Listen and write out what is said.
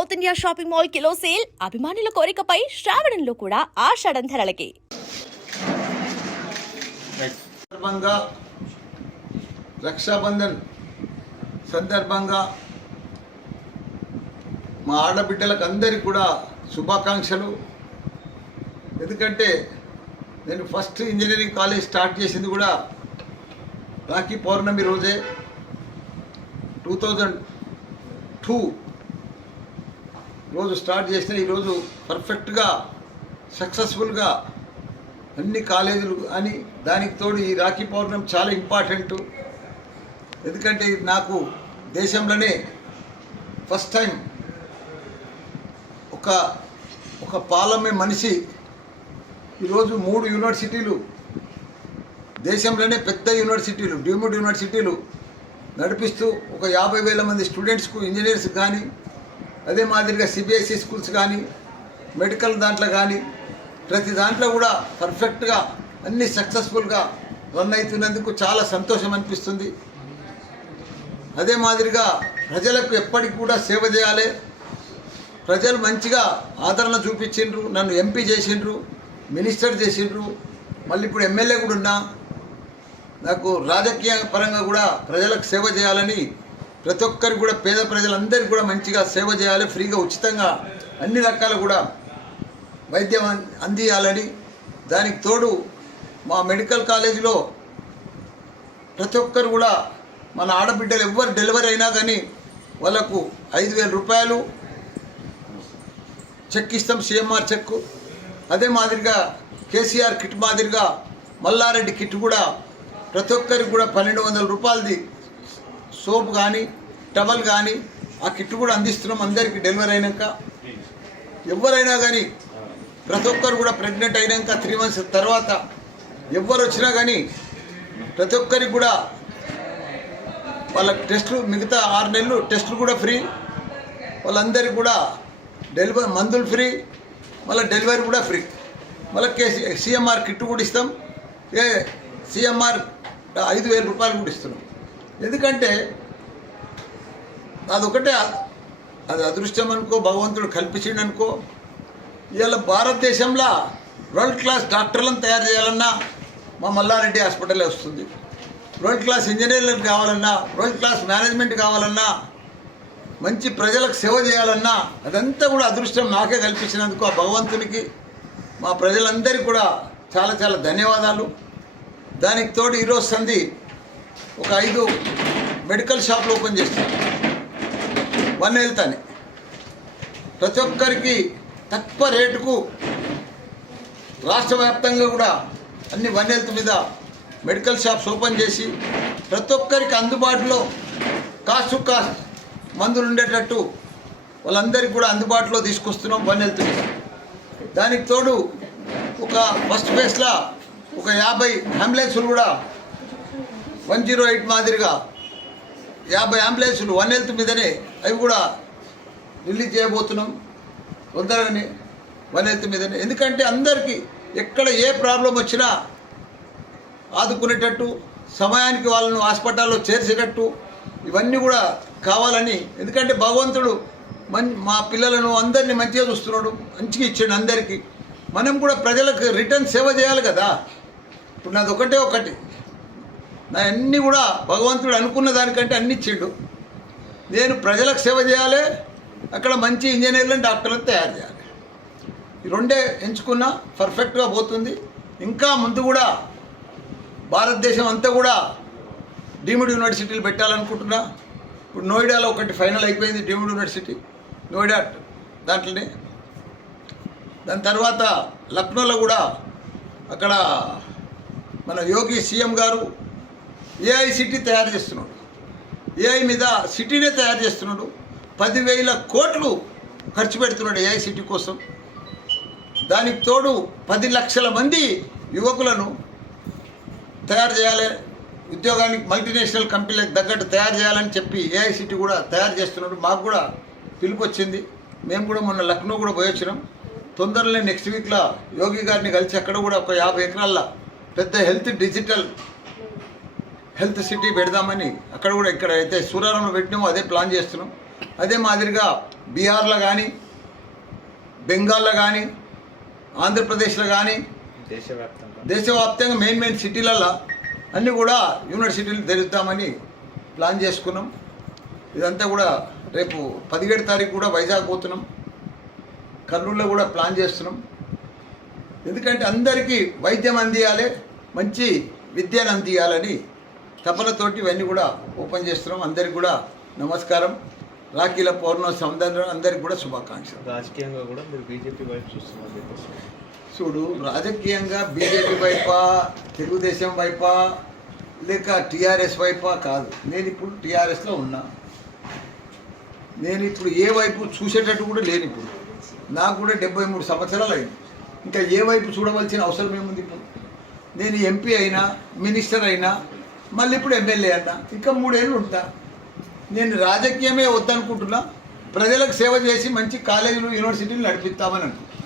South India shopping mall kilo sale అభిమానుల కోరికపై శ్రావణంలో కూడా ఆషాఢం ధరలకి. సందర్భంగా రక్షాబంధన్ సందర్భంగా మా ఆడబిడ్డలకు అందరికీ కూడా శుభాకాంక్షలు. ఎందుకంటే నేను ఫస్ట్ ఇంజనీరింగ్ కాలేజ్ స్టార్ట్ చేసింది కూడా రాఖీ పౌర్ణమి రోజే 2002 రోజు స్టార్ట్ చేసిన. ఈరోజు పర్ఫెక్ట్గా సక్సెస్ఫుల్గా అన్ని కాలేజీలు అని దానికి తోడు ఈ రాఖీ పౌర్ణమి చాలా ఇంపార్టెంట్. ఎందుకంటే నాకు దేశంలోనే ఫస్ట్ టైం ఒక పాలమే మనిషి ఈరోజు 3 యూనివర్సిటీలు, దేశంలోనే పెద్ద యూనివర్సిటీలు, డీమ్డ్ యూనివర్సిటీలు నడిపిస్తూ ఒక 50,000 మంది స్టూడెంట్స్కు, ఇంజనీర్స్ కానీ, అదే మాదిరిగా సిబిఎస్ఈ స్కూల్స్ కానీ, మెడికల్ దాంట్లో కానీ, ప్రతి దాంట్లో కూడా పర్ఫెక్ట్గా అన్ని సక్సెస్ఫుల్గా రన్ అవుతున్నందుకు చాలా సంతోషం అనిపిస్తుంది. అదే మాదిరిగా ప్రజలకు ఎప్పటికి కూడా సేవ చేయాలి. ప్రజలు మంచిగా ఆదరణ చూపించిండ్రు, నన్ను ఎంపీ చేసిండ్రు, మినిస్టర్ చేసిండ్రు, మళ్ళీ ఇప్పుడు ఎమ్మెల్యే కూడా ఉన్నా. నాకు రాజకీయ పరంగా కూడా ప్రజలకు సేవ చేయాలని, ప్రతి ఒక్కరికి కూడా పేద ప్రజలందరికీ కూడా మంచిగా సేవ చేయాలి, ఫ్రీగా ఉచితంగా అన్ని రకాల కూడా వైద్యం అందియాలని. దానికి తోడు మా మెడికల్ కాలేజీలో ప్రతి ఒక్కరు కూడా మన ఆడబిడ్డలు ఎవ్వరు డెలివరీ అయినా కానీ వాళ్ళకు 5,000 రూపాయలు చెక్ ఇస్తాం, సిఎంఆర్ చెక్. అదే మాదిరిగా కేసీఆర్ కిట్ మాదిరిగా మల్లారెడ్డి కిట్ కూడా ప్రతి ఒక్కరికి కూడా 1,200 రూపాయలది సోప్ కానీ, టవల్ కానీ ఆ కిట్ కూడా అందిస్తున్నాం అందరికీ. డెలివరీ అయినాక ఎవరైనా కానీ ప్రతి ఒక్కరు కూడా ప్రెగ్నెంట్ అయినాక 3 months తర్వాత ఎవరు వచ్చినా కానీ ప్రతి ఒక్కరికి కూడా వాళ్ళ టెస్టులు, మిగతా 6 నెలలు టెస్టులు కూడా ఫ్రీ. వాళ్ళందరికీ కూడా డెలివరీ మందులు ఫ్రీ, మళ్ళీ డెలివరీ కూడా ఫ్రీ. మళ్ళీ సిఎంఆర్ కిట్ కూడా ఇస్తాం. సిఎంఆర్ 5,000 రూపాయలు కూడా ఇస్తున్నాం. ఎందుకంటే అదొకటే, అది అదృష్టం అనుకో, భగవంతుడు కల్పించిండు అనుకో. ఇవాళ భారతదేశంలో వరల్డ్ క్లాస్ డాక్టర్లను తయారు చేయాలన్నా మా మల్లారెడ్డి హాస్పిటలే వస్తుంది. వరల్డ్ క్లాస్ ఇంజనీర్లకు కావాలన్నా, వరల్డ్ క్లాస్ మేనేజ్మెంట్ కావాలన్నా, మంచి ప్రజలకు సేవ చేయాలన్నా అదంతా కూడా అదృష్టం నాకే కల్పించినందుకు ఆ భగవంతునికి, మా ప్రజలందరికీ కూడా చాలా చాలా ధన్యవాదాలు. దానికి తోడు ఈరోజు సంధి ఒక 5 మెడికల్ షాపులు ఓపెన్ చేస్తాను. One Health అని ప్రతి ఒక్కరికి తక్కువ రేటుకు రాష్ట్ర వ్యాప్తంగా కూడా అన్ని One Health మీద మెడికల్ షాప్స్ ఓపెన్ చేసి ప్రతి ఒక్కరికి అందుబాటులో కాస్ట్ మందులు ఉండేటట్టు వాళ్ళందరికీ కూడా అందుబాటులో తీసుకొస్తున్నాం One Health మీద. దానికి తోడు ఒక ఫస్ట్ ఫేజ్లో ఒక 50 అంబులెన్సులు కూడా 108 మాదిరిగా 50 అంబులెన్సులు One Health మీదనే అవి కూడా రిలీజ్ చేయబోతున్నాం తొందరగానే One Health మీదనే. ఎందుకంటే అందరికీ ఎక్కడ ఏ ప్రాబ్లం వచ్చినా ఆదుకునేటట్టు, సమయానికి వాళ్ళను హాస్పిటల్లో చేర్చేటట్టు ఇవన్నీ కూడా కావాలని. ఎందుకంటే భగవంతుడు మా పిల్లలను అందరినీ మంచిగా చూస్తున్నాడు, మంచిగా ఇచ్చాడు అందరికీ. మనం కూడా ప్రజలకు రిటర్న్ సేవ చేయాలి కదా. ఇప్పుడు నాది ఒకటి, నా అన్నీ కూడా భగవంతుడు అనుకున్న దానికంటే అన్ని ఇచ్చిండు. నేను ప్రజలకు సేవ చేయాలి, అక్కడ మంచి ఇంజనీర్లను, డాక్టర్లను తయారు చేయాలి. ఈ రెండే ఎంచుకున్నా పర్ఫెక్ట్గా పోతుంది. ఇంకా ముందు కూడా భారతదేశం అంతా కూడా డీమ్డ్ యూనివర్సిటీలు పెట్టాలనుకుంటున్నా. ఇప్పుడు నోయిడాలో ఒకటి ఫైనల్ అయిపోయింది, డీమ్డ్ యూనివర్సిటీ నోయిడా దాంట్లోనే. దాని తర్వాత లక్నోలో కూడా అక్కడ మన యోగి సీఎం గారు ఏఐ సిటీ తయారు చేస్తున్నాడు. ఏఐ మీద సిటీనే తయారు చేస్తున్నాడు. 10,000 కోట్లు ఖర్చు పెడుతున్నాడు ఏఐ సిటీ కోసం. దానికి తోడు 10 లక్షల మంది యువకులను తయారు చేయాలి, ఉద్యోగానికి మల్టీనేషనల్ కంపెనీలకు తగ్గట్టు తయారు చేయాలని చెప్పి ఏఐ సిటీ కూడా తయారు చేస్తున్నాడు. మాకు కూడా పిలుపు వచ్చింది. మేము కూడా మొన్న లక్నో కూడా పోయొచ్చినాం. తొందరలో నెక్స్ట్ వీక్లో యోగి గారిని కలిసి అక్కడ కూడా ఒక 50 ఎకరాల పెద్ద డిజిటల్ హెల్త్ సిటీ పెడదామని అక్కడ కూడా, ఇక్కడ అయితే సూరారంలో పెట్టినామో అదే ప్లాన్ చేస్తున్నాం. అదే మాదిరిగా బీహార్లో కానీ, బెంగాల్లో కానీ, ఆంధ్రప్రదేశ్లో కానీ, దేశవ్యాప్తంగా మెయిన్ సిటీలలో అన్నీ కూడా యూనివర్సిటీలు తెరుద్దామని ప్లాన్ చేసుకున్నాం. ఇదంతా కూడా రేపు 17 తారీఖు కూడా వైజాగ్ పోతున్నాం, కర్నూలులో కూడా ప్లాన్ చేస్తున్నాం. ఎందుకంటే అందరికీ వైద్యం అందియాలి, మంచి విద్యను అందియాలని తపనతోటి ఇవన్నీ కూడా ఓపెన్ చేస్తున్నాం. అందరికి కూడా నమస్కారం. రాఖీల పౌర్ణమి అందరికి కూడా శుభాకాంక్షలు. రాజకీయంగా కూడా మీరు బీజేపీ వైపు చూస్తున్నారు. చూడు, రాజకీయంగా బీజేపీ వైపా, తెలుగుదేశం వైపా, లేక టీఆర్ఎస్ వైపా కాదు. నేను ఇప్పుడు టీఆర్ఎస్లో ఉన్నా. నేను ఇప్పుడు ఏ వైపు చూసేటట్టు కూడా లేని. ఇప్పుడు నాకు కూడా 73 సంవత్సరాలు అయింది. ఇంకా ఏ వైపు చూడవలసిన అవసరం ఏముంది? ఇప్పుడు నేను ఎంపీ అయినా, మినిస్టర్ అయినా, మళ్ళీ ఇప్పుడు ఎమ్మెల్యే అయినా, ఇంకా 3 ఏళ్ళు ఉంటా. నేను రాజకీయమే వద్దనుకుంటున్నా. ప్రజలకు సేవ చేసి మంచి కాలేజీలు, యూనివర్సిటీలు నడిపిస్తామని అనుకుంటున్నాను.